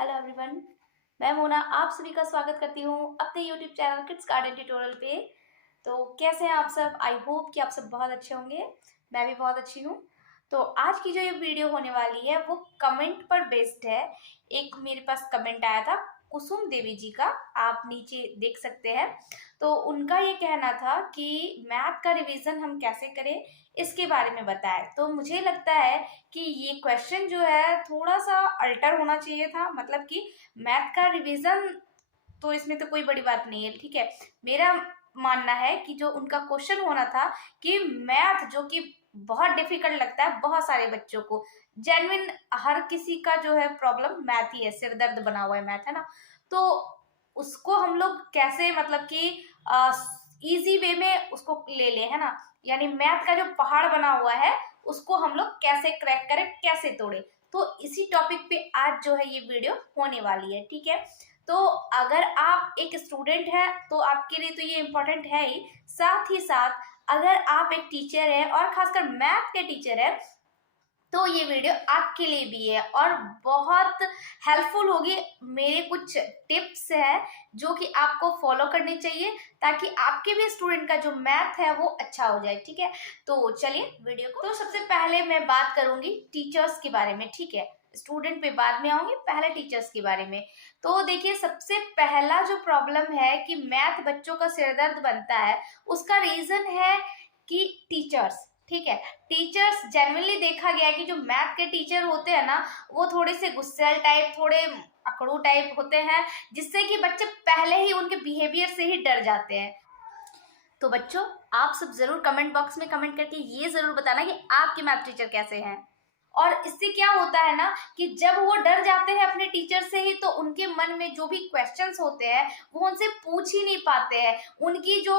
Hello everyone, मैं मोना आप सभी का स्वागत करती हूँ अपने YouTube channel kids garden tutorial पे। तो कैसे हैं आप सब? आई होप कि आप सब बहुत अच्छे होंगे। मैं भी बहुत अच्छी हूँ। तो आज की जो ये वीडियो होने वाली है वो कमेंट पर बेस्ड है। एक मेरे पास कमेंट आया था कुसुम देवी जी का, आप नीचे देख सकते हैं। तो उनका ये कहना था कि मैथ का रिवीजन हम कैसे करें, इसके बारे में बताएं। तो मुझे लगता है कि ये क्वेश्चन जो है थोड़ा सा अल्टर होना चाहिए था। मतलब कि मैथ का रिवीजन तो इसमें तो कोई बड़ी बात नहीं है, ठीक है। मेरा मानना है कि जो उनका क्वेश्चन होना था कि मैथ जो कि बहुत डिफिकल्ट लगता है बहुत सारे बच्चों को, जेन्युइन हर किसी का जो है प्रॉब्लम मैथ ही है, सिर दर्द बना हुआ है मैथ, है ना। तो उसको हम लोग कैसे, मतलब कि इजी वे में उसको ले ले, है ना। यानी मैथ का जो पहाड़ बना हुआ है उसको हम लोग कैसे क्रैक करें, कैसे तोड़े। तो इसी टॉपिक पे आज जो है ये वीडियो होने वाली है, ठीक है। तो अगर आप एक स्टूडेंट है तो आपके लिए तो ये इम्पोर्टेंट है ही, साथ ही साथ अगर आप एक टीचर है और खासकर मैथ के टीचर है तो ये वीडियो आपके लिए भी है और बहुत हेल्पफुल होगी। मेरे कुछ टिप्स है जो कि आपको फॉलो करनी चाहिए ताकि आपके भी स्टूडेंट का जो मैथ है वो अच्छा हो जाए, ठीक है। तो चलिए वीडियो को, तो सबसे पहले मैं बात करूंगी टीचर्स के बारे में, ठीक है। स्टूडेंट पे बाद में आऊंगी, पहले टीचर्स के बारे में। तो देखिए, सबसे पहला जो प्रॉब्लम है कि मैथ बच्चों का सिरदर्द बनता है, उसका रीजन है कि टीचर्स, ठीक है। टीचर्स जनरली देखा गया है कि जो मैथ के टीचर होते हैं ना वो थोड़े से गुस्सैल टाइप, थोड़े अकड़ू टाइप होते हैं, जिससे कि बच्चे पहले ही उनके बिहेवियर से ही डर जाते हैं। तो बच्चों, आप सब जरूर कमेंट बॉक्स में कमेंट करके ये जरूर बताना कि आपके मैथ टीचर कैसे हैं। और इससे क्या होता है ना कि जब वो डर जाते हैं अपने टीचर से ही, तो उनके मन में जो भी क्वेश्चंस होते हैं वो उनसे पूछ ही नहीं पाते हैं। उनकी जो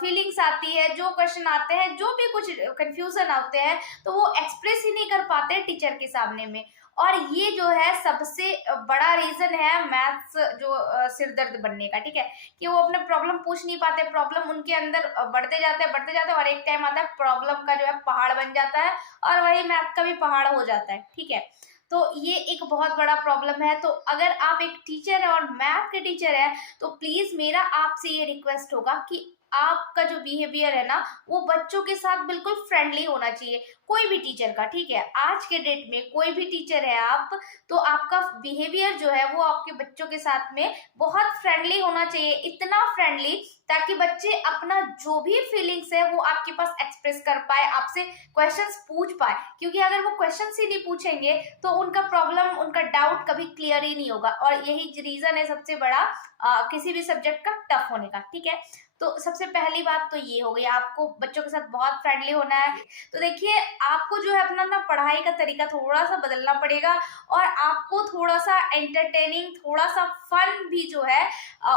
फीलिंग्स आती है, जो क्वेश्चन आते हैं, जो भी कुछ कंफ्यूजन आते हैं, तो वो एक्सप्रेस ही नहीं कर पाते टीचर के सामने में। और ये जो है सबसे बड़ा रीजन है मैथ्स जो सिर दर्द बनने का, ठीक है। कि वो अपने प्रॉब्लम पूछ नहीं पाते, प्रॉब्लम उनके अंदर बढ़ते जाते हैं और एक टाइम आता है प्रॉब्लम का जो है पहाड़ बन जाता है और वही मैथ का भी पहाड़ हो जाता है, ठीक है। तो ये एक बहुत बड़ा प्रॉब्लम है। तो अगर आप एक टीचर है और मैथ के टीचर है तो प्लीज मेरा आपसे ये रिक्वेस्ट होगा कि आपका जो बिहेवियर है ना वो बच्चों के साथ बिल्कुल फ्रेंडली होना चाहिए, कोई भी टीचर का, ठीक है। आज के डेट में कोई भी टीचर है आप, तो आपका बिहेवियर जो है वो आपके बच्चों के साथ में बहुत फ्रेंडली होना चाहिए, इतना फ्रेंडली ताकि बच्चे अपना जो भी फीलिंग्स है वो आपके पास एक्सप्रेस कर पाए, आपसे क्वेश्चंस पूछ पाए। क्योंकि अगर वो क्वेश्चंस ही नहीं पूछेंगे तो उनका प्रॉब्लम, उनका डाउट कभी क्लियर ही नहीं होगा। और यही रीजन है सबसे बड़ा किसी भी सब्जेक्ट का टफ होने का, ठीक है। तो सबसे पहली बात तो ये हो गई, आपको बच्चों के साथ बहुत फ्रेंडली होना है। तो देखिए, आपको जो है अपना ना पढ़ाई का तरीका थोड़ा सा बदलना पड़ेगा और आपको थोड़ा सा एंटरटेनिंग, थोड़ा सा फन भी जो है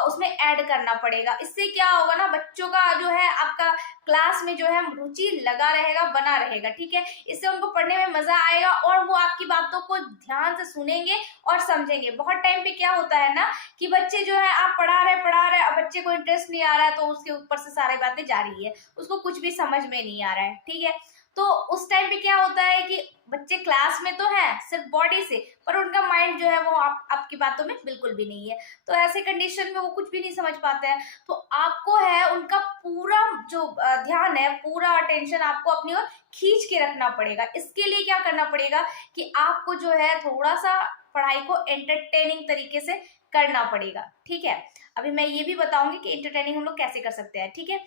उसमें ऐड करना पड़ेगा। इससे क्या होगा ना, बच्चों का जो है आपका क्लास में जो है रुचि लगा रहेगा, बना रहेगा, ठीक है। इससे उनको पढ़ने में मजा आएगा और वो आपकी बातों को ध्यान से सुनेंगे और समझेंगे। बहुत टाइम पे क्या होता है ना कि बच्चे जो है आप पढ़ा रहे अब बच्चे को इंटरेस्ट नहीं आ रहा है तो उसके ऊपर से सारी बातें जा रही है, उसको कुछ भी समझ में नहीं आ रहा है, ठीक है। तो उस टाइम पे क्या होता है कि बच्चे क्लास में तो हैं सिर्फ बॉडी से, पर उनका माइंड जो है वो आपकी बातों में बिल्कुल भी नहीं है। तो ऐसे कंडीशन में वो कुछ भी नहीं समझ पाते हैं। तो आपको है उनका पूरा जो ध्यान है, पूरा अटेंशन आपको अपनी ओर खींच के रखना पड़ेगा। इसके लिए क्या करना पड़ेगा कि आपको जो है थोड़ा सा पढ़ाई को एंटरटेनिंग तरीके से करना पड़ेगा, ठीक है। अभी मैं ये भी बताऊंगी कि एंटरटेनिंग हम लोग कैसे कर सकते हैं, ठीक है।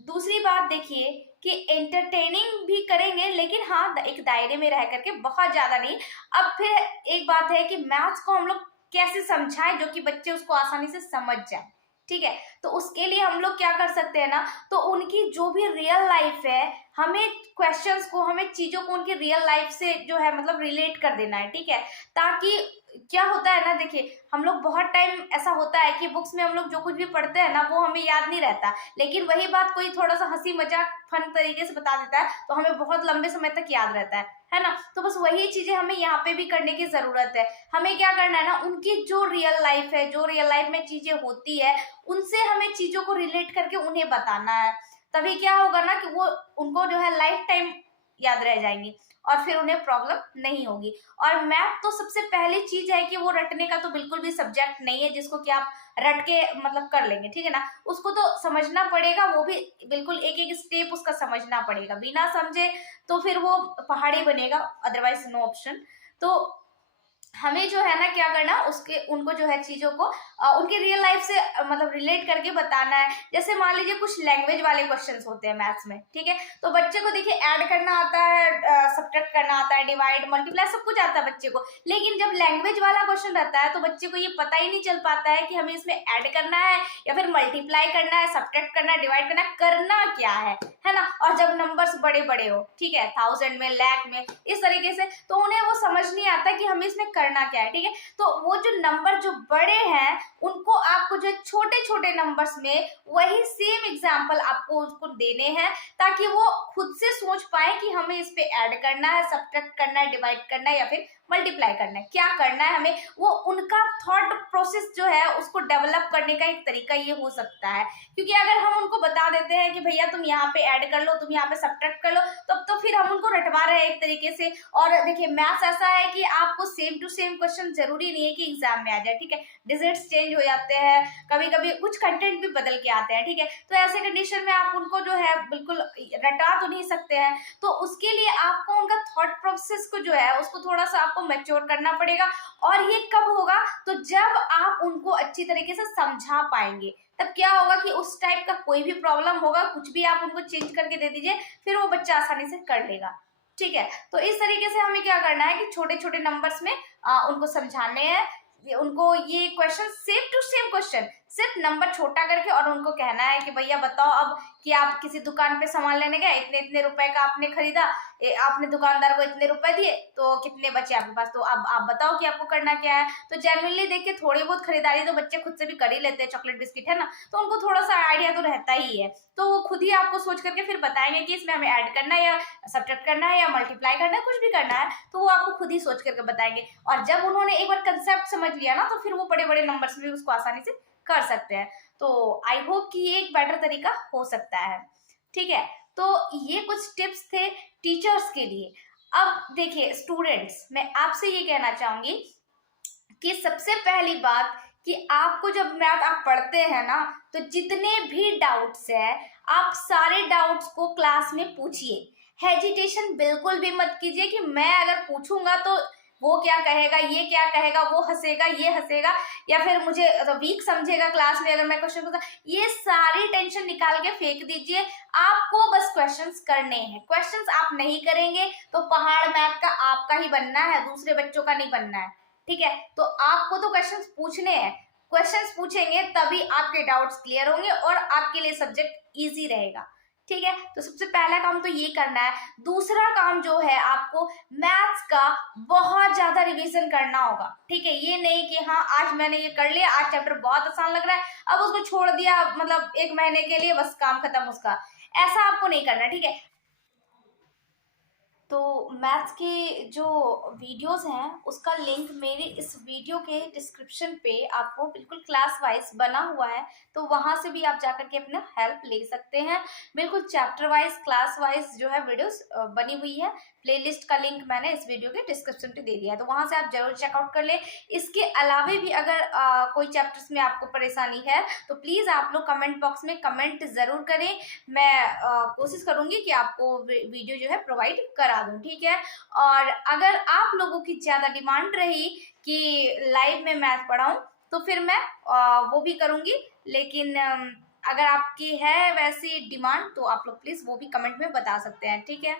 दूसरी बात देखिए कि एंटरटेनिंग भी करेंगे लेकिन हाँ एक दायरे में रह करके, बहुत ज्यादा नहीं। अब फिर एक बात है कि मैथ्स को हम लोग कैसे समझाएं जो कि बच्चे उसको आसानी से समझ जाए, ठीक है। तो उसके लिए हम लोग क्या कर सकते हैं ना, तो उनकी जो भी रियल लाइफ है, हमें क्वेश्चंस को, हमें चीजों को उनकी रियल लाइफ से जो है मतलब रिलेट कर देना है, ठीक है। ताकि क्या होता है ना, देखिए हम लोग बहुत टाइम ऐसा होता है कि बुक्स में हम लोग जो कुछ भी पढ़ते हैं ना वो हमें याद नहीं रहता, लेकिन वही बात कोई थोड़ा सा हंसी मजाक फन तरीके से बता देता है तो हमें बहुत लंबे समय तक याद रहता है ना। तो बस वही चीजें हमें यहाँ पे भी करने की जरूरत है। हमें क्या करना है ना, उनकी जो रियल लाइफ है, जो रियल लाइफ में चीजें होती है, उनसे हमें चीजों को रिलेट करके उन्हें बताना है। तभी क्या होगा ना कि वो उनको जो है लाइफ टाइम याद रह जाएंगी। और फिर उन्हें प्रॉब्लम नहीं होगी। और मैथ तो सबसे पहली चीज है कि वो रटने का तो बिल्कुल भी सब्जेक्ट नहीं है जिसको कि आप रट के मतलब कर लेंगे, ठीक है ना। उसको तो समझना पड़ेगा, वो भी बिल्कुल एक एक स्टेप उसका समझना पड़ेगा। बिना समझे तो फिर वो पहाड़ी बनेगा, अदरवाइज नो ऑप्शन। तो हमें जो है ना क्या करना, उसके उनको जो है चीजों को उनके रियल लाइफ से मतलब रिलेट करके बताना है। जैसे मान लीजिए कुछ लैंग्वेज वाले क्वेश्चंस होते हैं मैथ्स में, ठीक है। तो बच्चे को देखिए ऐड करना आता है, सब्ट्रैक्ट करना आता है, डिवाइड मल्टीप्लाई सब कुछ आता है बच्चे को। लेकिन जब लैंग्वेज वाला क्वेश्चन रहता है तो बच्चे को ये पता ही नहीं चल पाता है कि हमें इसमें ऐड करना है या फिर मल्टीप्लाई करना है, सब्ट्रैक्ट करना है, डिवाइड करना क्या है ना। और जब नंबर्स बड़े बड़े हो, ठीक है, 1000 में, लाख में, इस तरीके से, तो उन्हें वो समझ नहीं आता कि हमें इसमें करना क्या है, ठीक है। तो वो जो नंबर जो बड़े हैं उनको आपको जो छोटे छोटे नंबर्स में वही सेम एग्जांपल आपको उसको देने हैं, ताकि वो खुद से सोच पाए कि हमें इस पे ऐड करना है, सब्ट्रैक्ट करना है, डिवाइड करना है या फिर मल्टीप्लाई करना है, क्या करना है हमें। वो उनका थॉट प्रोसेस जो है उसको डेवलप करने का एक तरीका ये हो सकता है। क्योंकि अगर हम उनको बता देते हैं कि भैया तुम यहाँ पे ऐड कर लो, तुम यहाँ पे सब्ट्रैक्ट कर लो, तब तो फिर हम उनको रटवा रहे हैं एक तरीके से। और देखिए मैथ्स ऐसा है कि आपको सेम टू सेम क्वेश्चन जरूरी नहीं है कि एग्जाम में आ जाए, ठीक है। डिजिट्स चेंज हो जाते हैं, कभी कभी कुछ कंटेंट भी बदल के आते हैं, ठीक है। तो ऐसे कंडीशन में आप उनको जो है बिल्कुल रटा तो नहीं सकते हैं। तो उसके लिए आपको उनका थॉट प्रोसेस को जो है उसको थोड़ा सा आपको मैच्योर करना पड़ेगा। और ये कब होगा, तो जब आप उनको अच्छी तरीके से समझा पाएंगे। तब क्या होगा कि उस टाइप का कोई भी प्रॉब्लम होगा, कुछ भी आप उनको चेंज करके दे दीजिए, फिर वो बच्चा आसानी से कर लेगा, ठीक है। तो इस तरीके से हमें क्या करना है कि छोटे छोटे नंबर्स में उनको समझाने हैं। उनको ये question same to same question सिर्फ नंबर छोटा करके और उनको कहना है कि भैया बताओ अब कि आप किसी दुकान पे सामान लेने गए, इतने इतने रुपए का आपने खरीदा, आपने दुकानदार को इतने रुपए दिए, तो कितने बचे आपके पास, तो अब आप बताओ कि आपको करना क्या है। तो जेन्युइनली देखिए थोड़ी बहुत खरीदारी तो बच्चे खुद से भी कर ही लेते हैं, चॉकलेट बिस्किट है ना, तो उनको थोड़ा सा आइडिया तो रहता ही है। तो वो खुद ही आपको सोच करके फिर बताएंगे कि इसमें हमें ऐड करना है या सब्ट्रैक्ट करना है या मल्टीप्लाई करना है, कुछ भी करना है, तो वो आपको खुद ही सोच करके बताएंगे। और जब उन्होंने एक बार कंसेप्ट समझ लिया ना, तो फिर वो बड़े बड़े नंबर्स में उसको आसानी से कर सकते हैं। तो आई होप कि ये एक बेटर तरीका हो सकता है, ठीक है। तो ये कुछ टिप्स थे टीचर्स के लिए। अब देखिए स्टूडेंट्स, मैं आपसे ये कहना चाहूंगी कि सबसे पहली बात कि आपको जब मैथ आप पढ़ते हैं ना, तो जितने भी डाउट्स है आप सारे डाउट्स को क्लास में पूछिए। हेजिटेशन बिल्कुल भी मत कीजिए कि मैं अगर पूछूंगा तो वो क्या कहेगा, ये क्या कहेगा, वो हंसेगा, ये हंसेगा, या फिर मुझे वीक समझेगा क्लास में अगर मैं क्वेश्चन पूछा। ये सारी टेंशन निकाल के फेंक दीजिए। आपको बस क्वेश्चंस करने हैं। क्वेश्चंस आप नहीं करेंगे तो पहाड़ मैथ का आपका ही बनना है, दूसरे बच्चों का नहीं बनना है, ठीक है। तो आपको तो क्वेश्चंस पूछने हैं, क्वेश्चंस पूछेंगे तभी आपके डाउट्स क्लियर होंगे और आपके लिए सब्जेक्ट इजी रहेगा, ठीक है। तो सबसे पहला काम तो ये करना है। दूसरा काम जो है आपको मैथ्स का बहुत ज्यादा रिवीजन करना होगा, ठीक है। ये नहीं कि हाँ आज मैंने ये कर लिया, आज चैप्टर बहुत आसान लग रहा है, अब उसको छोड़ दिया मतलब एक महीने के लिए, बस काम खत्म उसका, ऐसा आपको नहीं करना, ठीक है। तो मैथ्स के जो वीडियोस हैं उसका लिंक मेरे इस वीडियो के डिस्क्रिप्शन पे आपको बिल्कुल क्लास वाइज बना हुआ है, तो वहां से भी आप जाकर के अपना हेल्प ले सकते हैं। बिल्कुल चैप्टर वाइज क्लास वाइज जो है वीडियोस बनी हुई है। प्लेलिस्ट का लिंक मैंने इस वीडियो के डिस्क्रिप्शन पे दे दिया है, तो वहां से आप जरूर चेकआउट कर ले। इसके अलावा भी अगर कोई चैप्टर्स में आपको परेशानी है तो प्लीज आप लोग कमेंट बॉक्स में कमेंट जरूर करें। मैं कोशिश करूंगी कि आपको वीडियो जो है प्रोवाइड करा दूं, ठीक है। और अगर आप लोगों की ज्यादा डिमांड रही कि लाइव में मैथ पढ़ाऊं तो फिर मैं वो भी करूंगी। लेकिन अगर आपकी है वैसी डिमांड तो आप लोग प्लीज वो भी कमेंट में बता सकते हैं, ठीक है।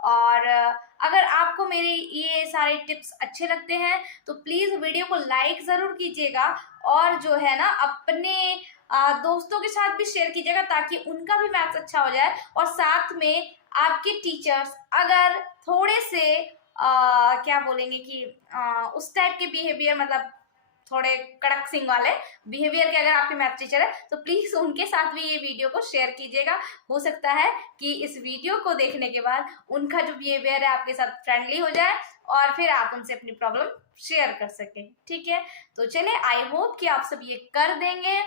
और अगर आपको मेरे ये सारे टिप्स अच्छे लगते हैं तो प्लीज वीडियो को लाइक जरूर कीजिएगा और जो है ना अपने दोस्तों के साथ भी शेयर कीजिएगा, ताकि उनका भी मैथ्स अच्छा हो जाए। और साथ में आपके टीचर्स अगर थोड़े से क्या बोलेंगे कि उस टाइप के बिहेवियर, मतलब थोड़े कड़क सिंह वाले बिहेवियर के अगर आपके मैथ टीचर है तो प्लीज उनके साथ भी ये वीडियो को शेयर कीजिएगा। हो सकता है कि इस वीडियो को देखने के बाद उनका जो बिहेवियर है आपके साथ फ्रेंडली हो जाए और फिर आप उनसे अपनी प्रॉब्लम शेयर कर सकें, ठीक है। तो चलिए आई होप कि आप सब ये कर देंगे।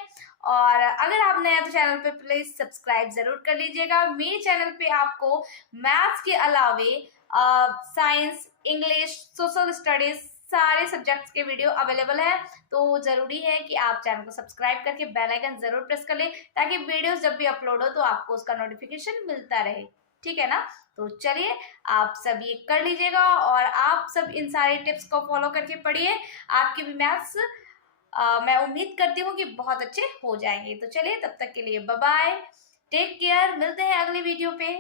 और अगर आप नए हैं तो चैनल पे प्लीज सब्सक्राइब जरूर कर लीजिएगा। मेरे चैनल पे आपको मैथ्स के अलावे साइंस, इंग्लिश, सोशल स्टडीज, सारे सब्जेक्ट्स के वीडियो अवेलेबल है। तो जरूरी है कि आप चैनल को सब्सक्राइब करके बेल आइकन जरूर प्रेस कर ले, ताकि वीडियोस जब भी अपलोड हो तो आपको उसका नोटिफिकेशन मिलता रहे। ठीक है ना? तो चलिए, आप सब ये कर लीजिएगा और आप सब इन सारे टिप्स को फॉलो करके पढ़िए। आपके भी मैथ्स मैं उम्मीद करती हूँ कि बहुत अच्छे हो जाएंगे। तो चलिए, तब तक के लिए बाय बाय, टेक केयर, मिलते हैं अगली वीडियो पे।